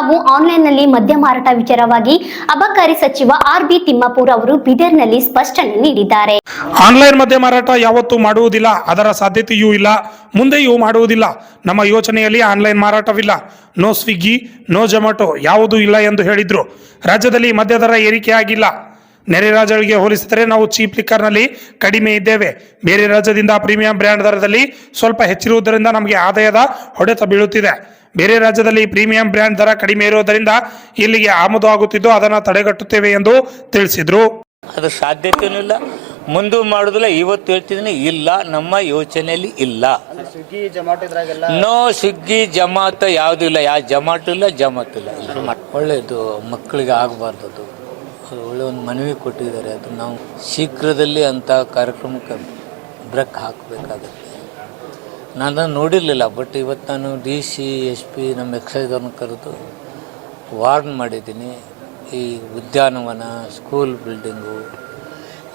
ಹಾಗೂ ಆನ್ಲೈನ್ನಲ್ಲಿ ಮದ್ಯ ಮಾರಾಟ ವಿಚಾರವಾಗಿ ಅಬಕಾರಿ ಸಚಿವ ಆರ್.ಬಿ. ತಿಮ್ಮಾಪುರ್ ಅವರು ಬೀದರ್ನಲ್ಲಿ ಸ್ಪಷ್ಟನೆ ನೀಡಿದ್ದಾರೆ. ಆನ್ಲೈನ್ ಮದ್ಯ ಮಾರಾಟ ಯಾವತ್ತೂ ಮಾಡುವುದಿಲ್ಲ, ಅದರ ಸಾಧ್ಯತೆಯೂ ಇಲ್ಲ, ಮುಂದೆಯೂ ಮಾಡುವುದಿಲ್ಲ. ನಮ್ಮ ಯೋಚನೆಯಲ್ಲಿ ಆನ್ಲೈನ್ ಮಾರಾಟವಿಲ್ಲ. ನೋ ಸ್ವಿಗ್ಗಿ, ನೋ ಜೊಮ್ಯಾಟೊ ಯಾವುದೂ ಇಲ್ಲ ಎಂದು ಹೇಳಿದ್ರು. ರಾಜ್ಯದಲ್ಲಿ ಮದ್ಯ ದರ ಏರಿಕೆ ಆಗಿಲ್ಲ. ನೆರೆ ರಾಜ್ಯಗಳಿಗೆ ಹೋಲಿಸಿದರೆ ನಾವು ಚೀಪ್ ಲಿಕ್ಕರ್ನಲ್ಲಿ ಕಡಿಮೆ ಇದ್ದೇವೆ. ಬೇರೆ ರಾಜ್ಯದಿಂದ ಪ್ರೀಮಿಯಂ ಬ್ರ್ಯಾಂಡ್ ದರದಲ್ಲಿ ಸ್ವಲ್ಪ ಹೆಚ್ಚಿರುವುದರಿಂದ ನಮಗೆ ಆದಾಯದ ಹೊಡೆತ ಬೀಳುತ್ತಿದೆ. ಬೇರೆ ರಾಜ್ಯದಲ್ಲಿ ಪ್ರೀಮಿಯಂ ಬ್ರ್ಯಾಂಡ್ ದರ ಕಡಿಮೆ ಇರುವುದರಿಂದ ಇಲ್ಲಿಗೆ ಆಮದು ಆಗುತ್ತಿದ್ದು ಅದನ್ನು ತಡೆಗಟ್ಟುತ್ತೇವೆ ಎಂದು ತಿಳಿಸಿದ್ರು. ಅದು ಸಾಧ್ಯತೆಯೂ ಇಲ್ಲ, ಮುಂದೆ ಮಾಡೋದಿಲ್ಲ. ಇವತ್ತು ಹೇಳ್ತಿದ್ದೀನಿ, ಇಲ್ಲ, ನಮ್ಮ ಯೋಚನೆಯಲ್ಲಿ ಇಲ್ಲ. ನೋ ಸ್ವಿಗ್ಗಿ ಜಮಾತ ಯಾವುದೂ ಇಲ್ಲ, ಯಾವ ಜಮಾಟು ಇಲ್ಲ, ಜಮಾತು ಇಲ್ಲ. ಒಳ್ಳೆಯದು, ಮಕ್ಕಳಿಗೆ ಆಗಬಾರ್ದು. ಅದು ಒಳ್ಳೆ ಒಂದು ಮನವಿ ಕೊಟ್ಟಿದ್ದಾರೆ. ಅದು ನಾವು ಶೀಘ್ರದಲ್ಲಿ ಅಂಥ ಕಾರ್ಯಕ್ರಮಕ್ಕೆ ಬ್ರೇಕ್ ಹಾಕಬೇಕಾಗುತ್ತೆ. ನಾನು ನೋಡಿರಲಿಲ್ಲ, ಬಟ್ ಇವತ್ತು ನಾನು DC, SP ನಮ್ಮ ಎಕ್ಸೈಸವ್ರನ್ನ ಕರೆದು ವಾರ್ನ್ ಮಾಡಿದ್ದೀನಿ. ಈ ಉದ್ಯಾನವನ, ಸ್ಕೂಲ್ ಬಿಲ್ಡಿಂಗು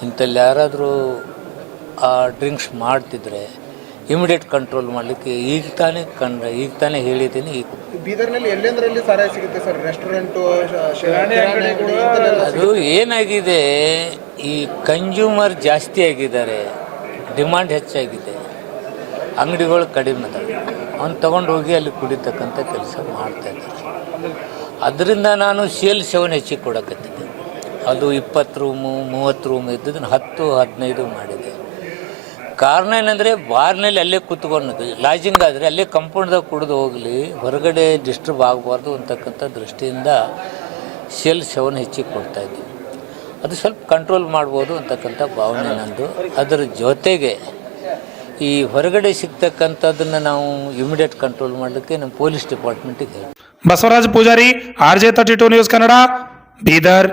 ಇಂಥಲ್ಲಿ ಯಾರಾದರೂ ಆ ಡ್ರಿಂಕ್ಸ್ ಮಾಡ್ತಿದ್ರೆ ಇಮಿಡಿಯೇಟ್ ಕಂಟ್ರೋಲ್ ಮಾಡಲಿಕ್ಕೆ ಈಗ ತಾನೇ ಹೇಳಿದ್ದೀನಿ. ಬೀದರ್ನಲ್ಲಿ ಎಲ್ಲೆಂದರಲ್ಲಿ ಸಾರಾಯಿ ಸಿಗುತ್ತೆ ಸರ್? ರೆಸ್ಟೋರೆಂಟು, ಅದು ಏನಾಗಿದೆ, ಈ ಕನ್ಸ್ಯೂಮರ್ ಜಾಸ್ತಿ ಆಗಿದ್ದಾರೆ, ಡಿಮಾಂಡ್ ಹೆಚ್ಚಾಗಿದೆ, ಅಂಗಡಿಗಳು ಕಡಿಮೆ ಅದಾವೆ. ಅವ್ನು ತೊಗೊಂಡು ಹೋಗಿ ಅಲ್ಲಿ ಕುಡಿತಕ್ಕಂಥ ಕೆಲಸ ಮಾಡ್ತಾಯಿದ್ದಾರೆ. ಅದರಿಂದ ನಾನು ಸೇವನೆ ಹೆಚ್ಚಿಗೆ ಕೊಡಕತ್ತಿದ್ದೆ. ಅದು 20 ರೂಮು 30 ರೂಮ್ ಇದ್ದದನ್ನು 10-15 ಮಾಡಿದೆ. ಕಾರಣ ಏನಂದರೆ, ಬಾರ್ನಲ್ಲಿ ಅಲ್ಲೇ ಕೂತ್ಕೊಂಡು ಲಾಜಿಂಗ್ ಆದರೆ ಅಲ್ಲೇ ಕಂಪೌಂಡ್ದಾಗ ಕುಡಿದು ಹೋಗಲಿ, ಹೊರಗಡೆ ಡಿಸ್ಟರ್ಬ್ ಆಗಬಾರ್ದು ಅಂತಕ್ಕಂಥ ದೃಷ್ಟಿಯಿಂದ ಸೇವನೆ ಹೆಚ್ಚಿಗೆ ಕೊಡ್ತಾಯಿದ್ವಿ. ಅದು ಸ್ವಲ್ಪ ಕಂಟ್ರೋಲ್ ಮಾಡ್ಬೋದು ಅಂತಕ್ಕಂಥ ಭಾವನೆ ನಂದು. ಅದರ ಜೊತೆಗೆ ಈ ಹೊರಗಡೆ ಸಿಗ್ತಕ್ಕಂಥದ್ದನ್ನು ನಾವು ಇಮಿಡಿಯೇಟ್ ಕಂಟ್ರೋಲ್ ಮಾಡಲಿಕ್ಕೆ ನಮ್ಮ ಪೊಲೀಸ್ ಡಿಪಾರ್ಟ್ಮೆಂಟಿಗೆ ಬಸವರಾಜ ಪೂಜಾರಿ, RJ32 ನ್ಯೂಸ್ ಕನ್ನಡ, ಬೀದರ್.